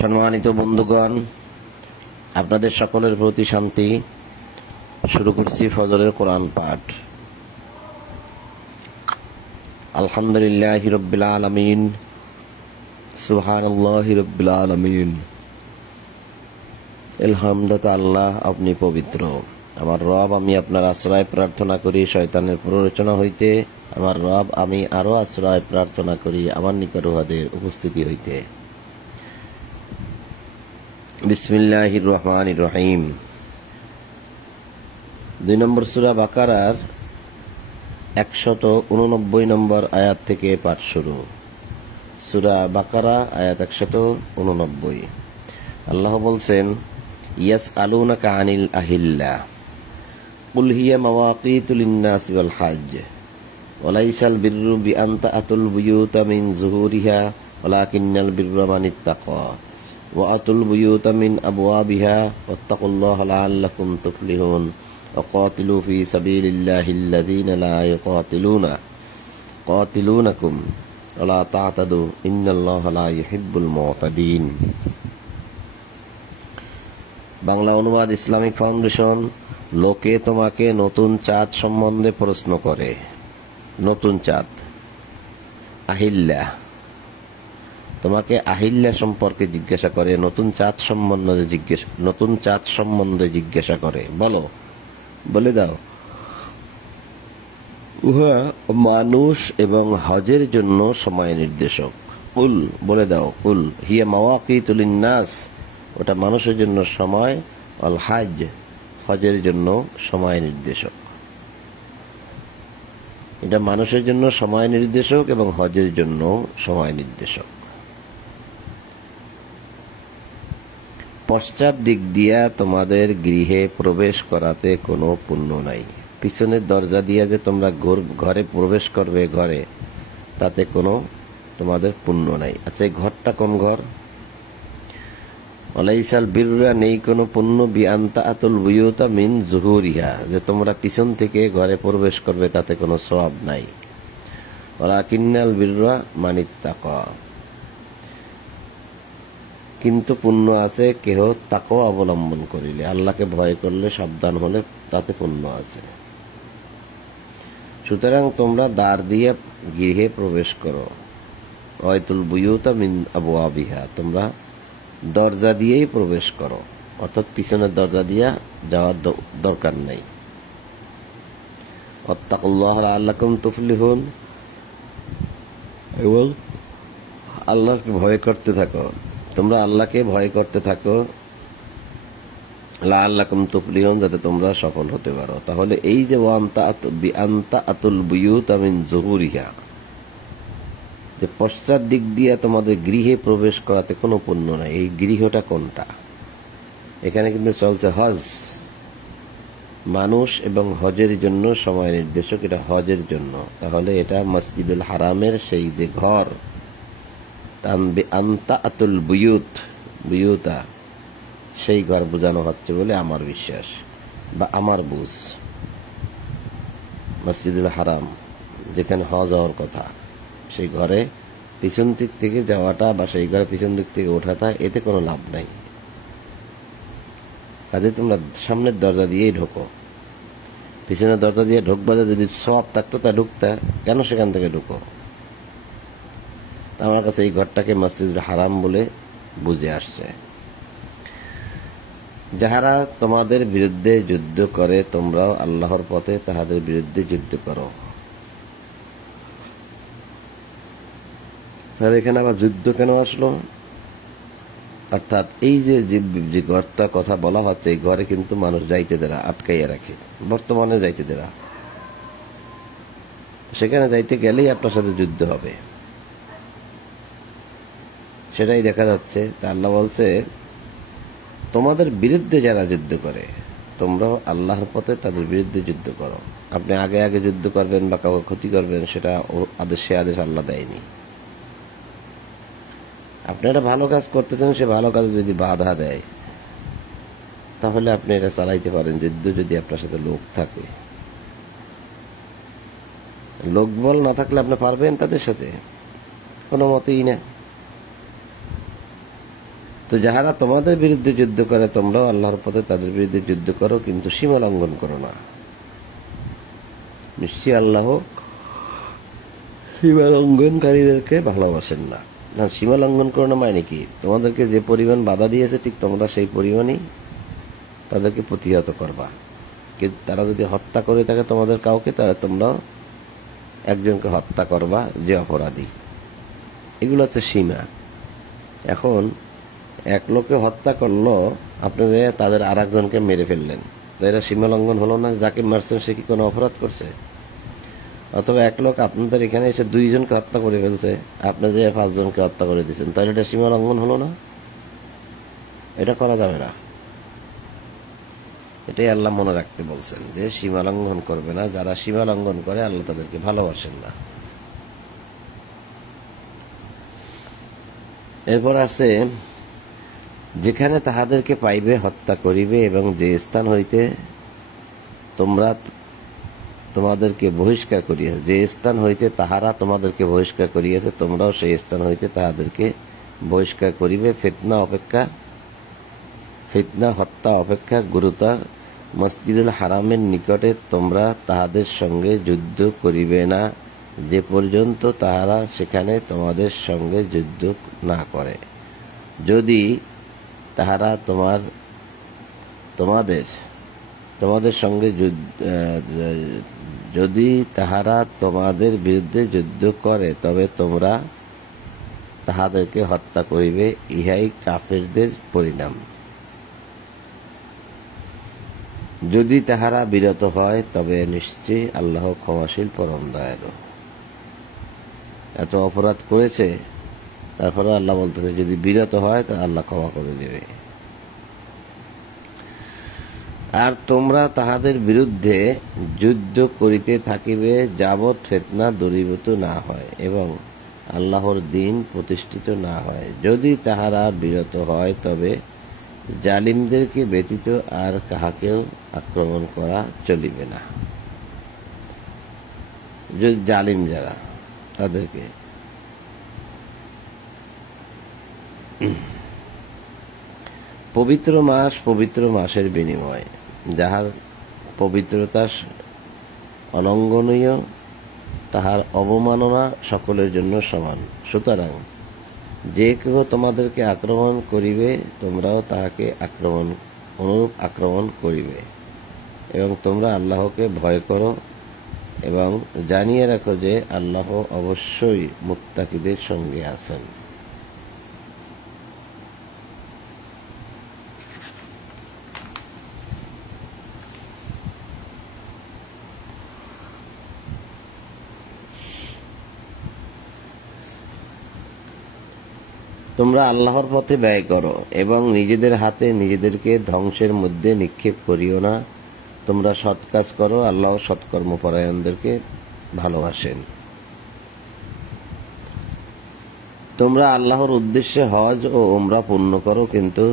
সম্মানিত বন্ধুগণ, আপনাদের সকলের প্রতি শান্তি। শুরু করছি ফজরের কোরআন পাঠ। আলহামদুলিল্লাহি রাব্বিল আলামিন, সুবহানাল্লাহি রাব্বিল আলামিন। আলহামদুলিল্লাহ, আল্লাহ আপনি পবিত্র। আমার রব, আমি আপনার আশ্রয় প্রার্থনা করি শয়তানের প্ররোচনা হইতে। আমার রব, আমি আরো আশ্রয় প্রার্থনা করি আমার নিকট উহাদের উপস্থিতি হইতে। বিসমিল্লাহির রহমানির রহিম। 2 নম্বর সূরা বাকারার 189 নম্বর আয়াত থেকে পাঠ শুরু। সূরা বাকারা আয়াত 189। আল্লাহ বলছেন, ইয়াসআলুনাকা আনিল আহিল্লা কুল হিয়া মাওয়াকিতু লিন-নাসি ওয়াল হজ্জ ওয়ালাইসাল বিররু বিআন তা'তুল বুয়ুতা মিন যুহুরিহা ওয়ালাকিন্নাল বিররা মানিত্তাকা ওয়াতুল বুয়ুতা মিন আবওয়াবিহা ওয়াত্তাকুল্লাহা লাআল্লাকুম তুফলিহুন ওয়াকাতিলু ফি সাবিলিল্লাহিল্লাযীনা লা ইয়াকাতিলুনাকুম ওয়ালা তা'তাদু ইন্নাল্লাহা লা ইউহিব্বুল মু'তাদিন। বাংলা অনুবাদ, ইসলামিক ফাউন্ডেশন। লোকে তোমাকে নতুন চাঁদ সম্বন্ধে প্রশ্ন করে। নতুন চাঁদ, আহিল্লা, তোমাকে আহিল্লা সম্পর্কে জিজ্ঞাসা করে, নতুন চাঁদ সম্বন্ধে জিজ্ঞাসা করে। বলে দাও, উহা মানুষ এবং হজের জন্য সময় নির্দেশক। বলে দাও, হিয়া মাওয়াকিতু লিন-নাস, ওটা মানুষের জন্য সময়, আল হজ, হজের জন্য সময় নির্দেশক। এটা মানুষের জন্য সময় নির্দেশক এবং হজের জন্য সময় নির্দেশক। পশ্চাৎ দিক দিয়া তোমাদের গৃহে প্রবেশ করাতে কোনো পুণ্য নাই। পিছনের দরজা দিয়া যে তোমরা ঘরে প্রবেশ করবে, ঘরে, তাতে কোনো তোমাদের পুণ্য নাই। আচ্ছা, এই ঘরটা কোন ঘর? ওয়ালাইসাল বিররা, নেই কোনো পুণ্য, বিআন তা'তুল বুয়ুতা মিন যুহুরিহা, যে তোমরা পিছন থেকে ঘরে প্রবেশ করবে, তাতে কোনো সওয়াব নাই। ওয়ালাকিন্নাল বিররা মানিত্তাকা, কিন্তু পুণ্য আছে কেহ তাকওয়া অবলম্বন করিলে, আল্লাহকে ভয় করলে, সাবধান হলে, তাতে পুণ্য আছে। সুতরাং তোমরা দ্বার দিয়ে গৃহে প্রবেশ করো। ওয়াতুল বুয়ুতা মিন আবওয়াবিহা, তোমরা দরজা দিয়েই প্রবেশ করো, অর্থাৎ পিছনের দরজা দিয়া যাওয়ার দরকার নাই। ওয়াত্তাকুল্লাহা লাআল্লাকুম তুফলিহুন, এবং আল্লাহকে ভয় করতে থাকো। তোমরা আল্লাহকে ভয় করতে থাকো, লাআল্লাকুম তুফলিহুন, যাতে তোমরা সফল হতে পারো। তাহলে এই যে বিআন তা'তুল বুয়ুতা মিন যুহুরিহা, যে পশ্চাৎ দিক দিয়ে তোমাদের গৃহে প্রবেশ করাতে কোনো পুণ্য নাই, এই গৃহটা কোনটা? এখানে কিন্তু চলছে হজ, মানুষ এবং হজের জন্য সময় নির্দেশক, এটা হজের জন্য। তাহলে এটা মসজিদুল হারামের সেই যে ঘর, আনতাআতুল বুয়ুতা, সেই ঘর বোঝানো হচ্ছে বলে আমার বিশ্বাস বা আমার বুঝ। মসজিদুল হারাম, যেখানে হজ হওয়ার কথা, সেই ঘরে পিছন দিক থেকে যাওয়াটা বা সেই ঘরে পিছন দিক থেকে ওঠাটা, এতে কোনো লাভ নাই। কাজে তোমরা সামনের দরজা দিয়েই ঢোকো। পিছনের দরজা দিয়ে ঢুকবা, যদি সওয়াব থাকতো তা ঢুকতা, কেন সেখান থেকে ঢুকো? আমার কাছে এই ঘরটাকে মসজিদুল হারাম বলে বুঝে আসছে। যাহারা তোমাদের বিরুদ্ধে যুদ্ধ করে, তোমরাও আল্লাহর পথে তাহাদের বিরুদ্ধে যুদ্ধ করো। তাহলে এখানে আবার যুদ্ধ কেন আসলো? অর্থাৎ এই যে ঘরটা কথা বলা হচ্ছে, এই ঘরে কিন্তু মানুষ যাইতে দেরা, আটকাইয়া রাখে, বর্তমানে যাইতে দেরা। সেখানে যাইতে গেলেই আপনার সাথে যুদ্ধ হবে, সেটাই দেখা যাচ্ছে। তা আল্লাহ বলছে, তোমাদের বিরুদ্ধে যারা যুদ্ধ করে, তোমরাও আল্লাহর পথে তাদের বিরুদ্ধে যুদ্ধ করো। আপনি আগে যুদ্ধ করবেন বা কাউকে ক্ষতি করবেন, সেটা সে আদেশ আল্লাহ দেয়নি। আপনি একটা ভালো কাজ করতেছেন, সে ভালো কাজে যদি বাধা দেয়, তাহলে আপনি এটা চালাইতে পারেন, যুদ্ধ যদি আপনার সাথে লোক থাকে। লোকবল না থাকলে আপনি পারবেন তাদের সাথে? কোনো মতেই না। তো যাহারা তোমাদের বিরুদ্ধে যুদ্ধ করে তোমরাও আল্লাহর পথে তাদের বিরুদ্ধে যুদ্ধ করো, কিন্তু সীমা লঙ্ঘন করো না। নিশ্চয়ই আল্লাহ সীমা লঙ্ঘনকারীদেরকে ভালোবাসেন না। সীমা লঙ্ঘন করো না মানে কি? তোমাদেরকে যে পরিমাণ বাধা দিয়েছে ঠিক তোমরা সেই পরিমাণই তাদেরকে প্রতিহত করবা। কিন্তু তারা যদি হত্যা করে থাকে তোমাদের কাউকে, তাহলে তোমরাও একজনকে হত্যা করবা যে অপরাধী। এগুলো হচ্ছে সীমা। এখন এক লোকে হত্যা করলো, আপনি তাদের আর একজনকে মেরে ফেললেন, এটা সীমা লঙ্ঘন হলো না? যাকে মারছেন সে কি কোনো অপরাধ করছে? অথবা এক লোক আপনাদের এখানে এসে 2 জনকে হত্যা করে ফেলছে, আপনি যে 5 জনকে হত্যা করে দিচ্ছেন, তাহলে এটা সীমা লঙ্ঘন হলো না? এটা করা যাবে না। এটাই আল্লাহ মনে রাখতে বলছেন যে সীমা লঙ্ঘন করবে না। যারা সীমা লঙ্ঘন করে আল্লাহ তাদেরকে ভালোবাসেন না। এরপর আছে, যেখানে তাহাদেরকে পাইবে হত্যা করিবে, এবং যে স্থান হইতে তোমরা তোমাদেরকে বহিষ্কার করিয়াছে, যে স্থান হইতে তাহারা তোমাদেরকে বহিষ্কার করিয়াছে, তোমরাও সেই স্থান হইতে তাহাদেরকে বহিষ্কার করিবে। ফিতনা হত্যা অপেক্ষা গুরুতর। মসজিদুল হারামের নিকটে তোমরা তাহাদের সঙ্গে যুদ্ধ করিবে না, যে পর্যন্ত তাহারা সেখানে তোমাদের সঙ্গে যুদ্ধ না করে। যদি তাহারা তোমাদের সঙ্গে যদি তাহারা তোমাদের বিরুদ্ধে যুদ্ধ করে, তবে তোমরা তাহাদেরকে হত্যা করিবে। ইহাই কাফিরদের পরিণাম। যদি তাহারা বিরত হয়, তবে নিশ্চয়ই আল্লাহ ক্ষমাশীল পরম দয়ালু। এত অপরাধ করেছে, তারপরে আল্লাহ বলতেছে যদি বিরত হয় তা আল্লাহ ক্ষমা করে দেবে। আর তোমরা তাহাদের বিরুদ্ধে যুদ্ধ করিতে থাকিবে যাবৎ ফিতনা দূরীভূত না হয় এবং আল্লাহর দ্বীন প্রতিষ্ঠিত না হয়। যদি তাহারা বিরত হয়, তবে জালিমদেরকে ব্যতীত আর কাহাকেও আক্রমণ করা চলিবে না। যদি জালিম যারা, তাদেরকে পবিত্র মাস পবিত্র মাসের বিনিময়, যাহার পবিত্রতা অলঙ্ঘনীয়, তাহার অবমাননা সকলের জন্য সমান। সুতরাং যে কেউ তোমাদেরকে আক্রমণ করিবে, তোমরাও তাহাকে অনুরূপ আক্রমণ করিবে। এবং তোমরা আল্লাহকে ভয় করো এবং জানিয়ে রাখো যে আল্লাহ অবশ্যই মুত্তাকিদের সঙ্গে আছেন। তোমরা আল্লাহর পথে ব্যয় করো এবং নিজেদের হাতে নিজেদেরকে ধ্বংসের মধ্যে নিক্ষেপ করিও না। তোমরা সৎ কাজ করো, আল্লাহ সৎকর্মপরায়ণদেরকে ভালোবাসেন। তোমরা আল্লাহর উদ্দেশ্যে হজ ও উমরা পূর্ণ করো, কিন্তু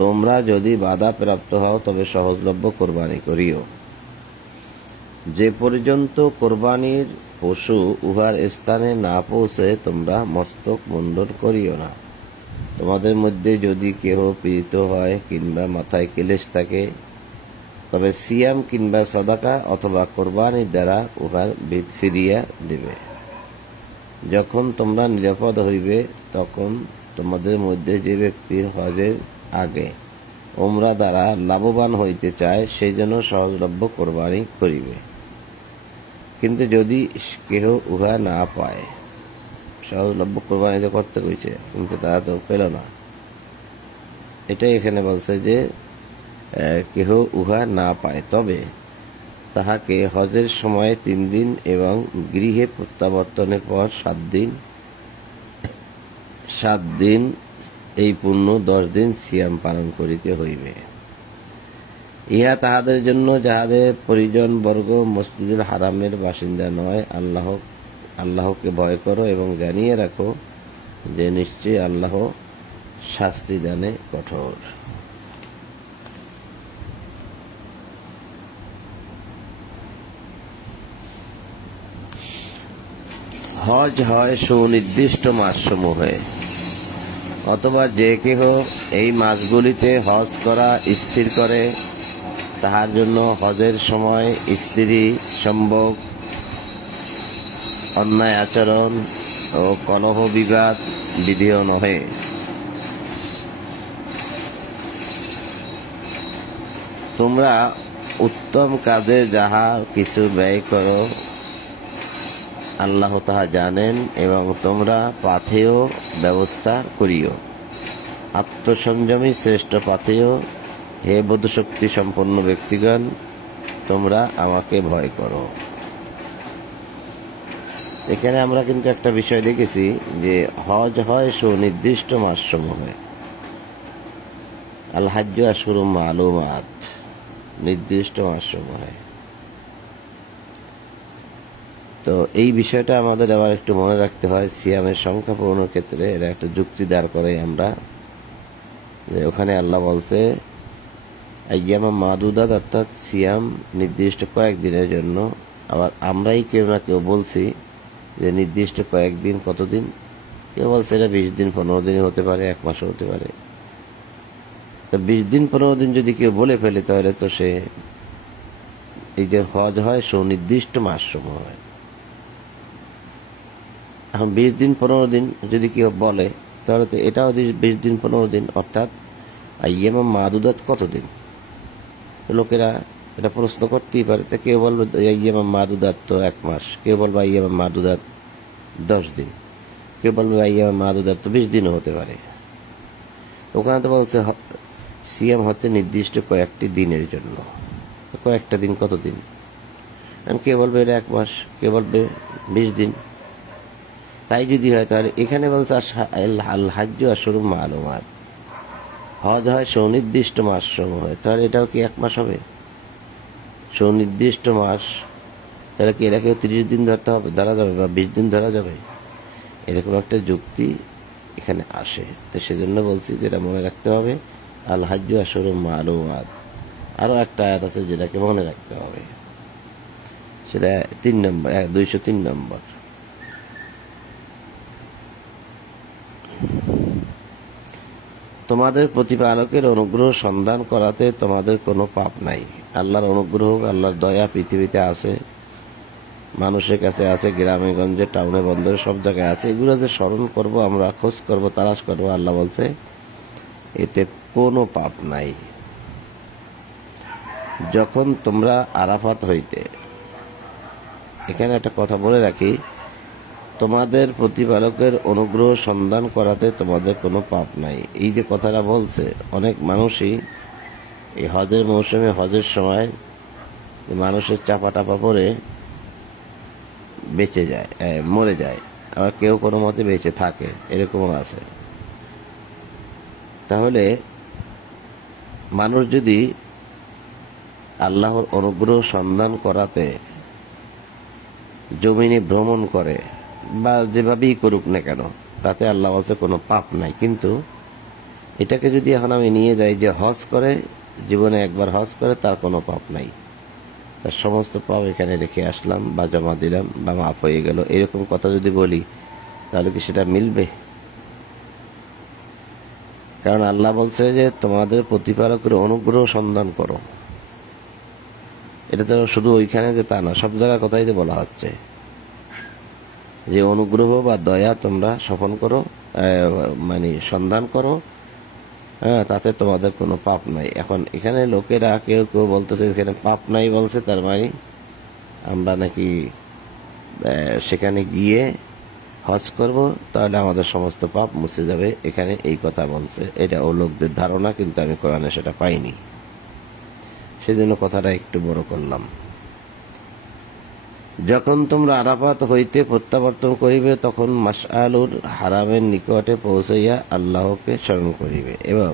তোমরা যদি বাধা প্রাপ্ত হও তবে সহজলভ্য কোরবানি করিও। যে পর্যন্ত কোরবানির পশু উহার স্থানে না পৌঁছে তোমরা মস্তক মুন্ডন করিও না। তোমাদের মধ্যে যদি কেহ পীড়িত হয় কিংবা মাথায় ক্লেশ থাকে, তবে সিয়াম কিংবা সাদাকা অথবা কোরবানির দ্বারা উহার ফিরিয়া দিবে। যখন তোমরা নিরাপদ হইবে, তখন তোমাদের মধ্যে যে ব্যক্তি হজের আগে উমরা দ্বারা লাভবান হইতে চায়, সে যেন সহজলভ্য কোরবানি করিবে। কিন্তু যদি কেহ উহা না পায়, সহজলভ্য কোরবানি তো করতে কইছে, কিন্তু তারা তো পেল না। এটাই এখানে বলছে যে কেহ উহা না পায়, তবে তাহাকে হজের সময় 3 দিন এবং গৃহে প্রত্যাবর্তনের পর 7 দিন এই পূর্ণ 10 দিন সিয়াম পালন করিতে হইবে। ইহা তাহাদের জন্য যাহাদের পরিজন বর্গ মসজিদুল হারামের বাসিন্দা নয়। আল্লাহকে ভয় করো এবং জানিয়ে রাখো যে নিশ্চয়ই আল্লাহ শাস্তি দানে কঠোর। হজ হয় সুনির্দিষ্ট মাসসমূহে, অথবা যে কেহ এই মাসগুলিতে হজ করা স্থির করে, তাহার জন্য হজের সময় স্ত্রী সম্ভোগ, অন্যায় আচরণ ও কলহ বিবাদ বিধিও নহে। তোমরা উত্তম কাজে যাহা কিছু ব্যয় করো, আল্লাহ তাহা জানেন, এবং তোমরা পাথেয় ব্যবস্থা করিও। আত্মসংযমী শ্রেষ্ঠ পাথেয়। হে বোধশক্তি সম্পন্ন ব্যক্তিগণ, তোমরা আমাকে ভয় করো। এখানে আমরা কিন্তু একটা বিষয় দেখেছি যে হজ হয় সুনির্দিষ্ট মাসসমূহে। আল হাজ্জ আশহুরুম মালুমাত, নির্দিষ্ট মাসসমূহে। তো এই বিষয়টা আমাদের আবার একটু মনে রাখতে হয়। সিয়ামের সংখ্যা পূরণের ক্ষেত্রে এরা একটা যুক্তি দাঁড় করে আমরা, যে ওখানে আল্লাহ বলছে আইয়ামা মাদুদাত, অর্থাৎ সিয়াম নির্দিষ্ট কয়েকদিনের জন্য। আবার আমরাই কেউ না কেউ বলছি যে নির্দিষ্ট কয়েকদিন, কতদিন, কেউ বলছে এটা 20 দিন 15 দিন হতে পারে, 1 মাসও হতে পারে। তো 20 দিন 15 দিন যদি কেউ বলে ফেলে, তাহলে তো সে এই যে হজ হয় সুনির্দিষ্ট মাস সমূহ হয়। এখন 20 দিন 15 দিন যদি কেউ বলে, তাহলে তো এটাও 20 দিন 15 দিন, অর্থাৎ আইয়ামা মাদুদাত কতদিন। লোকেরা এটা প্রশ্ন করতেই পারে। তা কেউ বলবে আইয়ামা মাদুদাত তো 1 মাস, কেউ বলবে আইয়ামা মাদুদাত 10 দিন, কেউ বলবে আইয়ামা মাদুদাত তো 20 দিনও হতে পারে। ওখানে তো বলছে সিয়াম হচ্ছে নির্দিষ্ট কয়েকটি দিনের জন্য। কয়েকটা দিন কতদিন? কেউ বলবে এটা 1 মাস, কেউ বলবে 20 দিন। তাই যদি হয়, তাহলে এখানে বলছে আল হাজ্জু আশহুরুম মালুমাত, হজ হয় সুনির্দিষ্ট মাস সমূহ। তাহলে এটাও কি 1 মাস হবে? সুনির্দিষ্ট মাস, তাহলে কি এটাকেও 30 দিন ধরা যাবে বা 20 দিন ধরা যাবে? এরকম একটা যুক্তি এখানে আসে। তো সেজন্য বলছি যেটা মনে রাখতে হবে, আল হাজ্জু আশহুরুম মালুমাত। আরো একটা আয়াত আছে যেটাকে মনে রাখতে হবে, সেটা 3 নম্বর 203 নম্বর। তোমাদের প্রতিপালকের অনুগ্রহ সন্ধান করাতে তোমাদের কোনো পাপ নাই। আল্লাহর অনুগ্রহ, আল্লাহর দয়া পৃথিবীতে আছে, মানুষের কাছে আছে, গ্রামে গঞ্জে, টাউনে বন্দরে, সব জায়গায় আছে। এগুলো যে স্মরণ করব, আমরা খোঁজ করব, তালাশ করব, আল্লাহ বলছে এতে কোনো পাপ নাই। যখন তোমরা আরাফাত হইতে, এখানে একটা কথা বলে রাখি, তোমাদের প্রতিপালকের অনুগ্রহ সন্ধান করাতে তোমাদের কোনো পাপ নাই। এই যে কথাটা বলছে, অনেক মানুষই এই হজের মৌসুমে, হজের সময় মানুষের চাপা টাপা পরে বেঁচে যায়, মরে যায়, আবার কেউ কোনো মতে বেঁচে থাকে, এরকমও আছে। তাহলে মানুষ যদি আল্লাহর অনুগ্রহ সন্ধান করাতে জমিনে ভ্রমণ করে বা যেভাবেই করুক না কেন, তাতে আল্লাহ বলছে কোনো পাপ নাই। কিন্তু এটাকে যদি এখন আমি নিয়ে যাই যে হজ করে, জীবনে একবার হজ করে, তার কোনো পাপ নাই, তার সমস্ত পাপ এখানে রেখে আসলাম বা জমা দিলাম বা মাফ হয়ে গেল, এরকম কথা যদি বলি, তাহলে কি সেটা মিলবে? কারণ আল্লাহ বলছে যে তোমাদের প্রতিপালকের অনুগ্রহ সন্ধান করো। এটা তো শুধু ওইখানে যে তা না, সব জায়গায় কথাই যে বলা হচ্ছে যে অনুগ্রহ বা দয়া তোমরা সফল করো, মানে সন্ধান করো, তাতে তোমাদের কোনো পাপ নাই। এখন এখানে লোকেরা কেউ কেউ বলতেছে এখানে পাপ নাই বলছে, তার মানে আমরা নাকি সেখানে গিয়ে হজ করব, তাহলে আমাদের সমস্ত পাপ মুছে যাবে, এখানে এই কথা বলছে। এটা ও লোকদের ধারণা, কিন্তু আমি কোরআনে সেটা পাইনি, সেজন্য কথাটা একটু বড় করলাম। যখন তোমরা আরাফাত হইতে প্রত্যাবর্তন করিবে, তখন মাশআলুর হারামের নিকটে পৌঁছাইয়া আল্লাহকে স্মরণ করিবে এবং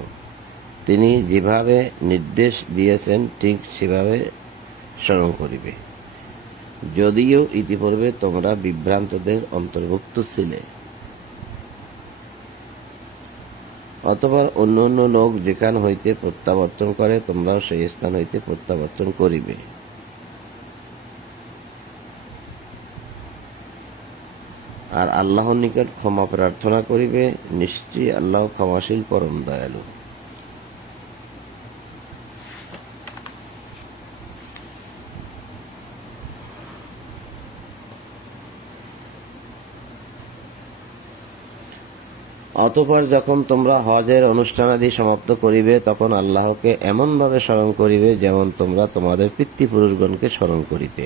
তিনি যেভাবে নির্দেশ দিয়েছেন ঠিক সেভাবে স্মরণ করিবে, যদিও ইতিপূর্বে তোমরা বিভ্রান্তদের অন্তর্ভুক্ত ছিলে। অথবা অন্য অন্য লোক যেখান হইতে প্রত্যাবর্তন করে, তোমরাও সেই স্থান হইতে প্রত্যাবর্তন করিবে। আর আল্লাহর নিকট ক্ষমা প্রার্থনা করিবে, নিশ্চয়ই আল্লাহ ক্ষমাশীল পরম দয়ালু। অতঃপর যখন তোমরা হজের অনুষ্ঠানাদি সমাপ্ত করিবে, তখন আল্লাহকে এমনভাবে স্মরণ করিবে যেমন তোমরা তোমাদের পিতৃপুরুষগণকে স্মরণ করিতে।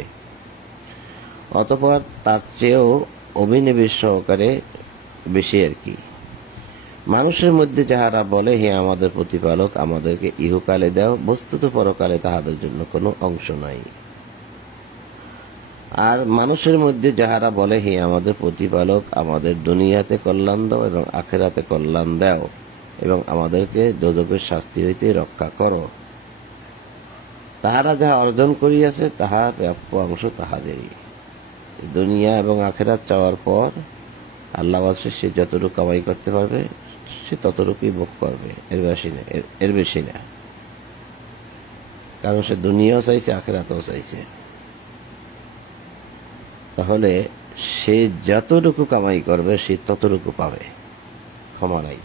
অতঃপর তার চেয়েও অভিনিবেশ সহকারে বেশি আর কি। মানুষের মধ্যে যাহারা বলে, হে আমাদের প্রতিপালক, আমাদেরকে ইহকালে দাও, বস্তুত পরকালে তাহাদের জন্য কোনো অংশ নাই। আর মানুষের মধ্যে যাহারা বলে, হে আমাদের প্রতিপালক, আমাদের দুনিয়াতে কল্যাণ দাও এবং আখেরাতে কল্যাণ দাও এবং আমাদেরকে দোজখের শাস্তি হইতে রক্ষা করো, তাহারা যাহা অর্জন করিয়াছে তাহা প্রাপ্য অংশ তাহাদেরই। দুনিয়া এবং আখেরাত চাওয়ার পর আল্লাহ সে যতটুকু কামাই করতে পারবে সে ততটুকুই ভোগ করবে, এর বেশি না। কারণ সে দুনিয়াও চাইছে, আখেরাতও চাইছে। তাহলে সে যতটুকু কামাই করবে সে ততটুকু পাবে, ক্ষমা নাই।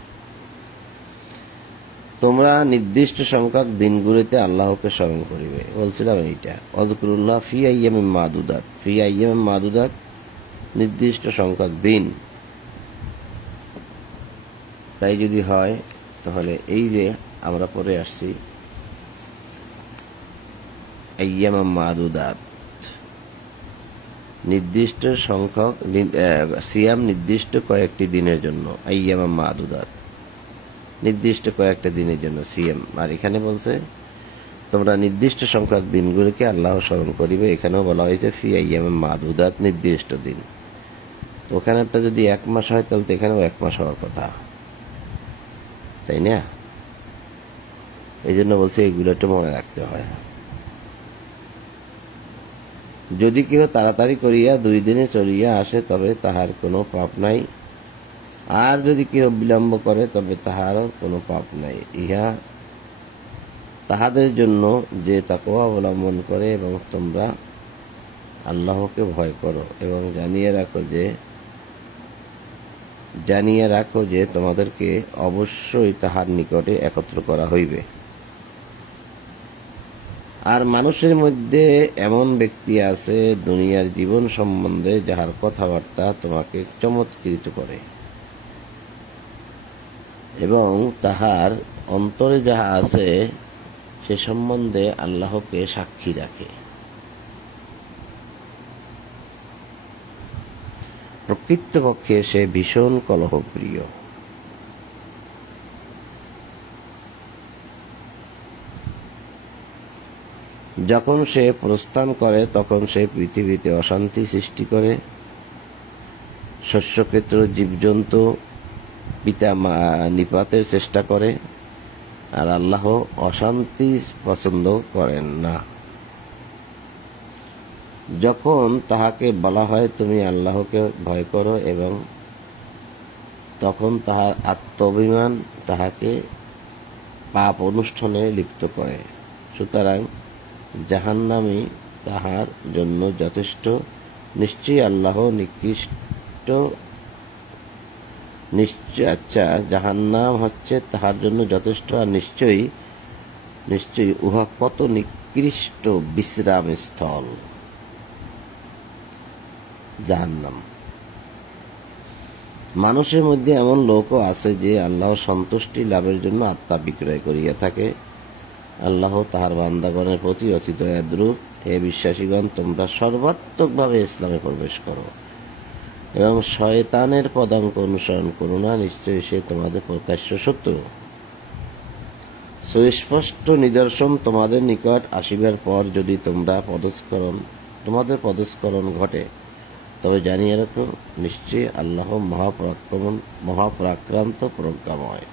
তোমরা নির্দিষ্ট সংখ্যক দিনগুলিতে আল্লাহকে স্মরণ করিবে, বলছিলাম এইটা। অযকুরুল্লাহ ফি আইয়ামিন মাদুদাত, ফি আইয়ামিন মাদুদাত নির্দিষ্ট সংখ্যক দিন। তাই যদি হয় তাহলে এই যে আমরা পরে আসছি আইয়ামিন মাদুদাত, নির্দিষ্ট সংখ্যক সিয়াম নির্দিষ্ট কয়েকটি দিনের জন্য, আইয়ামিন মাদুদাত নির্দিষ্ট কয়েকটা দিনের জন্য সিয়াম। আর এখানে বলছে তোমরা নির্দিষ্ট সংখ্যক দিনগুলিকে আল্লাহ স্মরণ করিবে। এখানেও বলা হয়েছে ফি আইয়ামিন মাদুদাত, নির্দিষ্ট দিন। তো ওখানে একটা যদি 1 মাস হয় তাহলে এখানেও 1 মাস হওয়ার কথা, তাই না? এই জন্য বলছে এগুলো একটু মনে রাখতে হয়। যদি কেউ তাড়াতাড়ি করিয়া 2 দিনে চলিয়া আসে তবে তাহার কোনো পাপ নাই, আর যদি কেউ বিলম্ব করে তবে তাহারও কোনো পাপ নাই। ইহা তাহাদের জন্য যে তাকওয়া অবলম্বন করে এবং তোমরা আল্লাহকে ভয় করো এবং জানিয়ে রাখো যে তোমাদেরকে অবশ্যই তাহার নিকটে একত্র করা হইবে। আর মানুষের মধ্যে এমন ব্যক্তি আছে দুনিয়ার জীবন সম্বন্ধে যাহার কথাবার্তা তোমাকে চমৎকৃত করে এবং তাহার অন্তরে যাহা আছে সে সম্বন্ধে আল্লাহকে সাক্ষী রাখে। প্রকৃতপক্ষে সে ভীষণ কলহপ্রিয়। যখন সে প্রস্থান করে তখন সে পৃথিবীতে অশান্তি সৃষ্টি করে, শস্যক্ষেত্র জীবজন্তু পিতা নিপাতের চেষ্টা করে। আর আল্লাহ অশান্তি পছন্দ করেন না। যখন তাহাকে বলা হয় তুমি আল্লাহকে ভয় করো এবং তখন তাহার আত্মাভিমান তাহাকে পাপ অনুষ্ঠানে লিপ্ত করে। সুতরাং জাহান্নামই তাহার জন্য যথেষ্ট, নিশ্চয়ই আল্লাহ নিকৃষ্ট। আচ্ছা, জাহান্নাম হচ্ছে তাহার জন্য যথেষ্ট, আর নিশ্চয়ই উহা কত নিকৃষ্ট বিশ্রাম স্থল জাহান্নাম। মানুষের মধ্যে এমন লোকও আছে যে আল্লাহ সন্তুষ্টি লাভের জন্য আত্মা বিক্রয় করিয়া থাকে। আল্লাহ তাহার বান্দাগণের প্রতি অতি দয়াদ্রুপ। হে বিশ্বাসীগণ, তোমরা সর্বাত্মকভাবে ইসলামে প্রবেশ করো এবং শয়তানের পদাঙ্ক অনুসরণ করো না, নিশ্চয়ই সে তোমাদের প্রকাশ্য শত্রু। সুস্পষ্ট নিদর্শন তোমাদের নিকট আসিবার পর যদি তোমাদের পদস্খলন ঘটে তবে জানিয়ে রাখো, নিশ্চয়ই আল্লাহ মহাপরাক্রান্ত প্রজ্ঞাময়।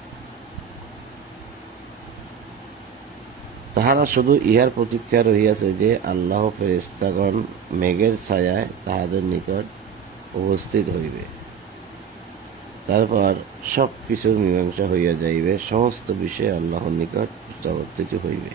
তাহারা শুধু ইহার প্রতীক্ষা রহিয়াছে যে আল্লাহ ফেরেশতাগণ মেঘের ছায়ায় তাহাদের নিকট উপস্থিত হইবে, তারপর সব কিছুর মীমাংসা হইয়া যাইবে, সমস্ত বিষয়ে আল্লাহর নিকট প্রত্যাবর্তিত হইবে।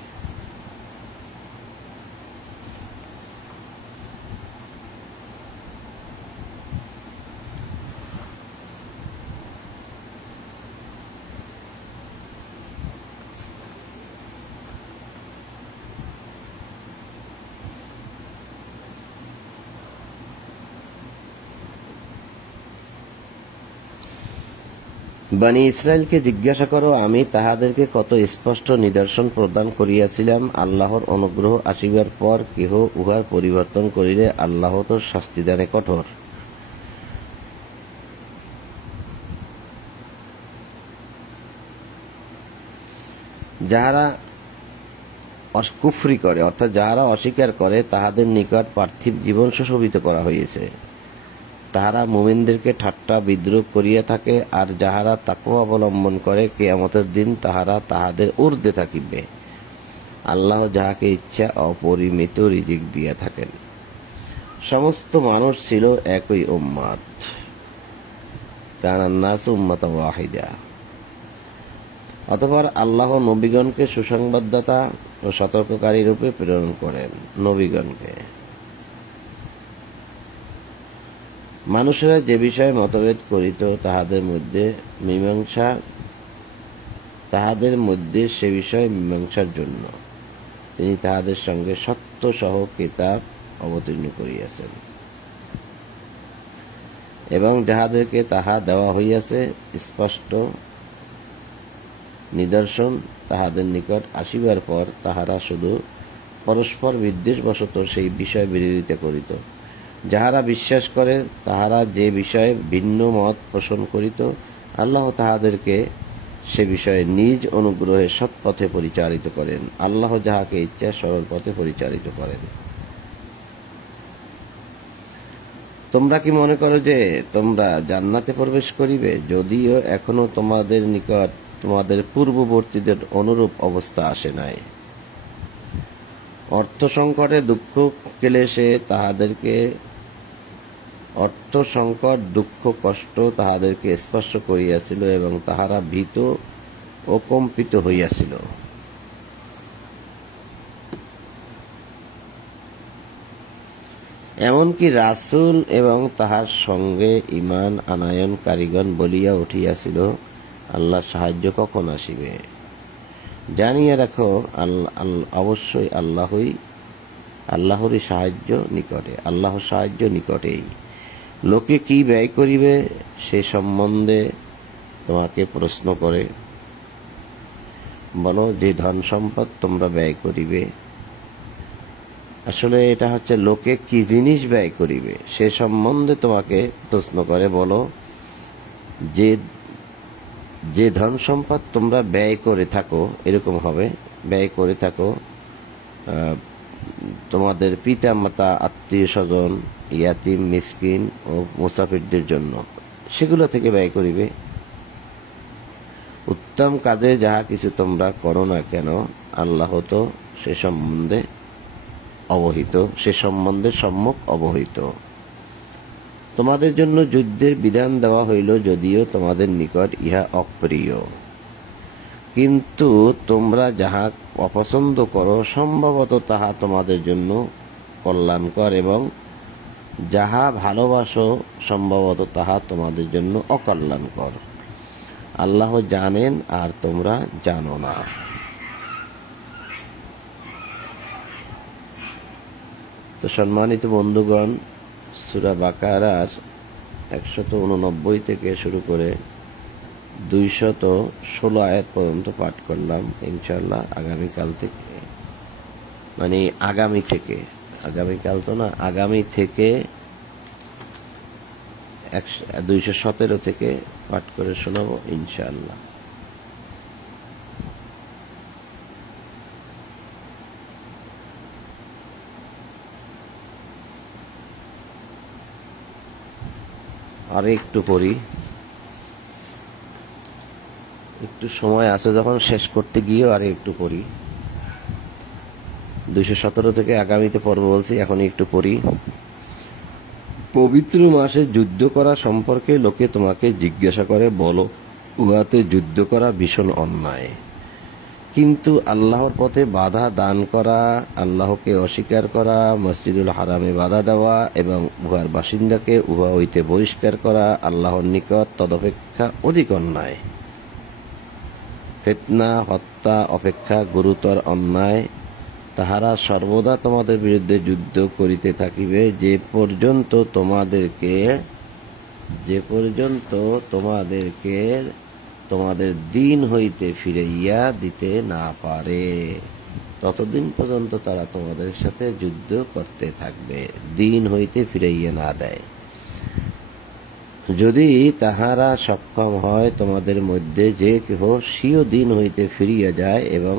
বনী ইসরায়েলকে জিজ্ঞাসা করো, আমি তাহাদেরকে কত স্পষ্ট নিদর্শন প্রদান করিয়াছিলাম। আল্লাহর অনুগ্রহ আসিবার পর কেহ উহার পরিবর্তন করিলে আল্লাহ তো শাস্তিদানে কঠোর। যাহারা কুফরি করে, অর্থাৎ যাহারা অস্বীকার করে, তাহাদের নিকট পার্থিব জীবন সুশোভিত করা হইয়াছে। তাহারা মুমিনদেরকে ঠাট্টা বিদ্রুপ করিয়া থাকে, আর যাহারা তাকওয়া অবলম্বন করে কিয়ামতের দিন তাহারা তাহাদের ঊর্ধ্বে থাকিবে। আল্লাহ যাহাকে ইচ্ছা অপরিমিত রিজিক দিয়া থাকেন। সমস্ত মানুষ ছিল একই উম্মাত, কানান নাস উম্মাতান ওয়াহিদা। অতঃপর আল্লাহ নবীগণকে সুসংবাদদাতা ও সতর্ককারী রূপে প্রেরণ করেন। নবীগণকে মানুষেরা যে বিষয়ে মতভেদ করিত তাহাদের মধ্যে সে বিষয়ে মীমাংসার জন্য তিনি তাহাদের সঙ্গে সত্য সহ কিতাব অবতীর্ণ করিয়াছেন, এবং যাহাদেরকে তাহা দেওয়া হইয়াছে স্পষ্ট নিদর্শন তাহাদের নিকট আসিবার পর তাহারা শুধু পরস্পর বিদ্বেষবশত সেই বিষয়ে বিরোধিতা করিত। যাহারা বিশ্বাস করে তাহারা যে বিষয়ে ভিন্ন মত পোষণ করিত, আল্লাহ তাহাদেরকে সে বিষয়ে নিজ অনুগ্রহে সৎপথে পরিচালিত করেন। আল্লাহ যাহাকে ইচ্ছা সরল পথে পরিচালিত করেন। তোমরা কি মনে করো যে তোমরা জান্নাতে প্রবেশ করিবে, যদিও এখনো তোমাদের নিকট তোমাদের পূর্ববর্তীদের অনুরূপ অবস্থা আসে নাই? অর্থ সংকটে দুঃখ কষ্ট তাহাদেরকে স্পর্শ করিয়াছিল, এবং তাহারা ভীত ও কম্পিত হইয়াছিল। এমনকি রাসূল এবং তাহার সঙ্গে ঈমান আনয়নকারীগণ বলিয়া উঠিয়াছিল, আল্লাহর সাহায্য কখন আসিবে? জানিয়া রাখো, অবশ্যই আল্লাহরই সাহায্য নিকটে। আল্লাহর সাহায্য নিকটেই। লোকে কি ব্যয় করিবে সে সম্বন্ধে তোমাকে প্রশ্ন করে। বলো, যে ধন সম্পদ তোমরা ব্যয় করিবে, আসলে এটা হচ্ছে লোকে কি জিনিস ব্যয় করিবে সে সম্বন্ধে তোমাকে প্রশ্ন করে। বলো, যে ধন সম্পদ তোমরা ব্যয় করে থাকো, এরকম হবে, ব্যয় করে থাকো তোমাদের পিতা মাতা, আত্মীয় স্বজন, ইয়াতিম, মিসকিন ও মুসাফিরদের জন্য, সেগুলো থেকে ব্যয় করিবে। উত্তম কাজে যাহা কিছু তোমরা করো না কেন, আল্লাহ তো সে সম্বন্ধে সম্যক অবহিত। তোমাদের জন্য যুদ্ধের বিধান দেওয়া হইল, যদিও তোমাদের নিকট ইহা অপ্রিয়, কিন্তু তোমরা যাহা অপছন্দ করো সম্ভবত তাহা তোমাদের জন্য কল্যাণকর, এবং যাহা ভালোবাসো সম্ভবত তাহা তোমাদের জন্য অকল্যাণকর। আল্লাহ জানেন আর তোমরা জানো না। তো সম্মানিত বন্ধুগণ, সূরা বাকারার 189 থেকে শুরু করে 216 আয়াত পর্যন্ত পাঠ করলাম। ইনশাআল্লাহ আগামীকাল থেকে, মানে আগামীকাল তো না, আগামী থেকে 217 থেকে পাঠ করে শোনাবো ইনশাআল্লাহ। আর একটু পড়ি, একটু সময় আছে যখন শেষ করতে গিয়ে আর একটু পড়ি। 217 থেকে আগামীতে পড়ব বলছি, এখন একটু পড়ি। পবিত্র মাসে যুদ্ধ করা সম্পর্কে লোকে তোমাকে জিজ্ঞাসা করে, বলো, উহাতে যুদ্ধ করা ভীষণ অন্যায়। কিন্তু আল্লাহর পথে বাধা দান করা, আল্লাহকে অস্বীকার করা, মসজিদুল হারামে বাধা দেওয়া এবং উহার বাসিন্দাকে উহা হইতে বহিষ্কার করা আল্লাহর নিকট তদপেক্ষা অধিক অন্যায়। ফিতনা, হত্যা অপেক্ষা গুরুতর অন্যায়। তাহারা সর্বদা তোমাদের বিরুদ্ধে যুদ্ধ করিতে থাকিবে, যে পর্যন্ত তোমাদেরকে তোমাদের দিন হইতে ফিরাইয়া দিতে না পারে, ততদিন পর্যন্ত তারা তোমাদের সাথে যুদ্ধ করতে থাকবে, দিন হইতে ফিরাইয়া না দেয়। যদি তাহারা সক্ষম হয় তোমাদের মধ্যে যে কেহ স্বীয় দিন হইতে ফিরিয়া যায় এবং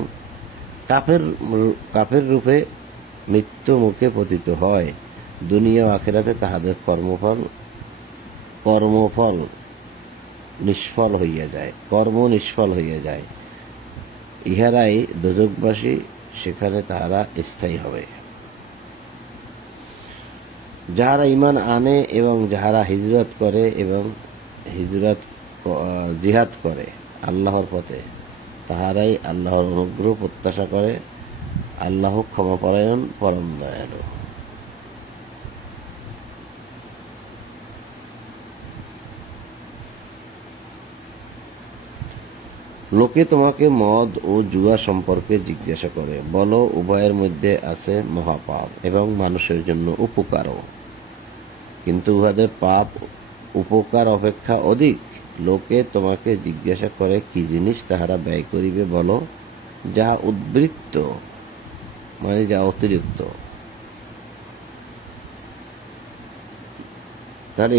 কাফের রূপে মৃত্যু মুখে পতিত হয়, দুনিয়া ও আখিরাতে তাহাদের কর্মফল নিষ্ফল হইয়া যায়, কর্ম নিষ্ফল হইয়া যায়। ইহারাই দোজখবাসী, সেখানে তাহারা স্থায়ী হবে। যাহারা ঈমান আনে এবং যাহারা হিজরত করে এবং জিহাদ করে আল্লাহর পথে, তাহারাই আল্লাহর অনুগ্রহ প্রত্যাশা করে। আল্লাহ ক্ষমাপরায়ণ, পরম দয়ালু। লোকে তোমাকে মদ ও জুয়া সম্পর্কে জিজ্ঞাসা করে, বলো, উভয়ের মধ্যে আছে মহাপাপ এবং মানুষের জন্য উপকারও, কিন্তু উহাদের পাপ উপকার অপেক্ষা অধিক। লোকে তোমাকে জিজ্ঞাসা করে, কি জিনিস তাহারা ব্যয় করিবে, বলো, যাহা উদ্বৃত্ত, মানে যা অতিরিক্ত। তাহলে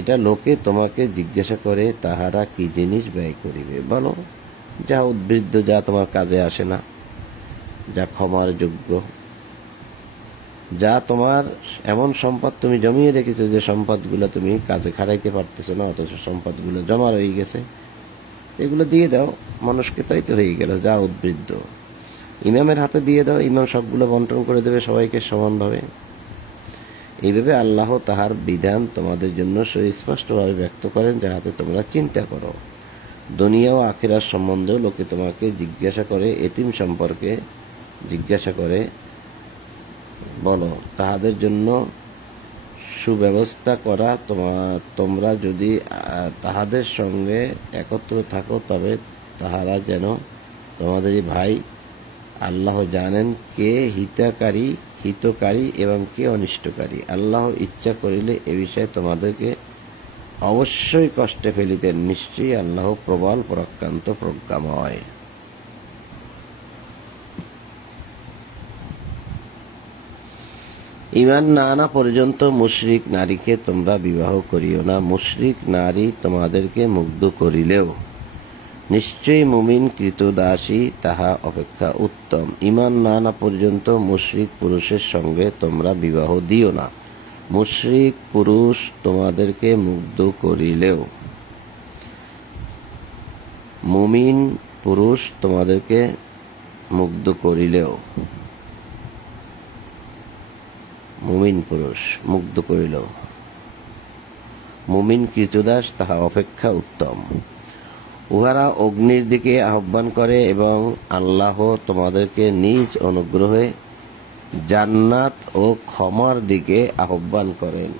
এটা লোকে তোমাকে জিজ্ঞাসা করে, তাহারা কি জিনিস ব্যয় করিবে, বলো, যা উদ্বৃত্ত, যা তোমার কাজে আসে না, যা ক্ষমার যোগ্য, যা তোমার এমন সম্পদ তুমি জমিয়ে রেখেছো যে সম্পদগুলো তুমি কাজে খাটাইতে পারতেছো না, অথচ সম্পদগুলো জমা রয়ে গেছে, এগুলো দিয়ে দাও মানুষকে, তাই তো হয়ে গেল যা উদ্বৃত্ত। ইমামের হাতে দিয়ে দাও, ইমাম সবগুলো বন্টন করে দেবে সবাইকে সমানভাবে। এইভাবে আল্লাহ তাহার বিধান তোমাদের জন্য সুস্পষ্টভাবে ব্যক্ত করেন, যাহাতে তোমরা চিন্তা করো। দুনিয়া ও আখিরাত সম্বন্ধেও লোকে তোমাকে জিজ্ঞাসা করে, এতিম সম্পর্কে জিজ্ঞাসা করে, বলো, তাহাদের জন্য সুব্যবস্থা করা। তোমরা যদি তাহাদের সঙ্গে একত্র থাকো, তবে তাহারা যেন তোমাদেরই ভাই। আল্লাহ জানেন কে হিতকারী এবং কে অনিষ্টকারী। আল্লাহ ইচ্ছা করিলে এ বিষয়ে তোমাদেরকে অবশ্যই কষ্টে ফেলিতেন, নিশ্চয়ই আল্লাহ প্রবল পরাক্রান্ত প্রজ্ঞাময়। ঈমান না আনা পর্যন্ত মুশরিক নারীকে তোমরা বিবাহ করিও না। মুশরিক নারী তোমাদেরকে মুগ্ধ করিলেও নিশ্চয়ই মুমিন কৃতদাসী তাহা অপেক্ষা উত্তম। ঈমান না আনা পর্যন্ত মুশরিক পুরুষের সঙ্গে তোমরা বিবাহ দিও না। মুশরিক পুরুষ তোমাদেরকে মুগ্ধ করিলেও, মুমিন পুরুষ তোমাদেরকে মুগ্ধ করিলেও, মুমিন পুরুষ মুগ্ধ করিল, মুমিন কৃতদাস তাহা অপেক্ষা উত্তম। উহারা অগ্নির দিকে আহ্বান করে এবং আল্লাহ তোমাদেরকে নিজ অনুগ্রহে জান্নাত ও ক্ষমার দিকে আহ্বান করেন।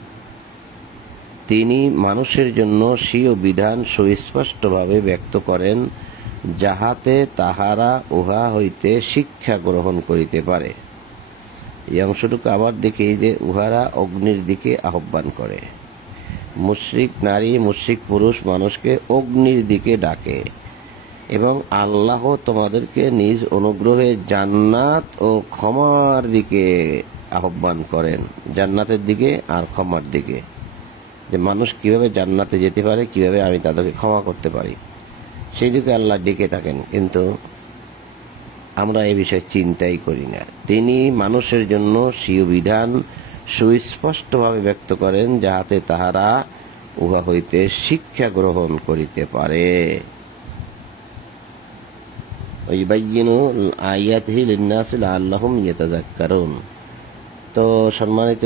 তিনি মানুষের জন্য স্বীয় বিধান সুস্পষ্টভাবে ব্যক্ত করেন, যাহাতে তাহারা উহা হইতে শিক্ষা গ্রহণ করিতে পারে। এই অংশটুকু আবার দেখি যে উহারা অগ্নির দিকে আহ্বান করে। মুশরিক নারী মুশরিক পুরুষ মানুষকে অগ্নির দিকে ডাকে এবং আল্লাহ তোমাদেরকে নিজ অনুগ্রহে জান্নাত ও ক্ষমার দিকে আহ্বান করেন। জান্নাতের দিকে আর ক্ষমার দিকে, যে মানুষ কিভাবে জান্নাতে যেতে পারে, কিভাবে আমি তাদেরকে ক্ষমা করতে পারি, সেই দিকে আল্লাহ ডেকে থাকেন, কিন্তু আমরা এ বিষয়ে চিন্তাই করি না। তিনি মানুষের জন্য স্বীয় বিধান সুস্পষ্টভাবে ব্যক্ত করেন, যাহাতে তাহারা উহা হইতে শিক্ষা গ্রহণ করিতে পারে। তো সম্মানিত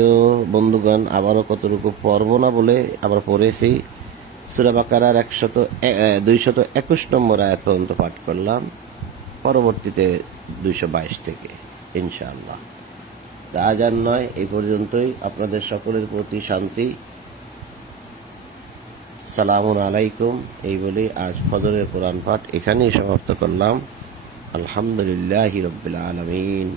বন্ধুগণ, আবারও কতটুকু পড়ব না বলে আবার পড়েছি। সূরা বাকারার 221 নম্বর আয়াত পর্যন্ত পাঠ করলাম, পরবর্তীতে 222 থেকে ইনশাআল্লাহ। তা আজ আর নয়, এই পর্যন্তই। আপনাদের সকলের প্রতি শান্তি, সালামুন আলাইকুম, এই বলে আজ ফজরের কোরআন পাঠ এখানেই সমাপ্ত করলাম। আলহামদুলিল্লাহি রাব্বিল আলামিন।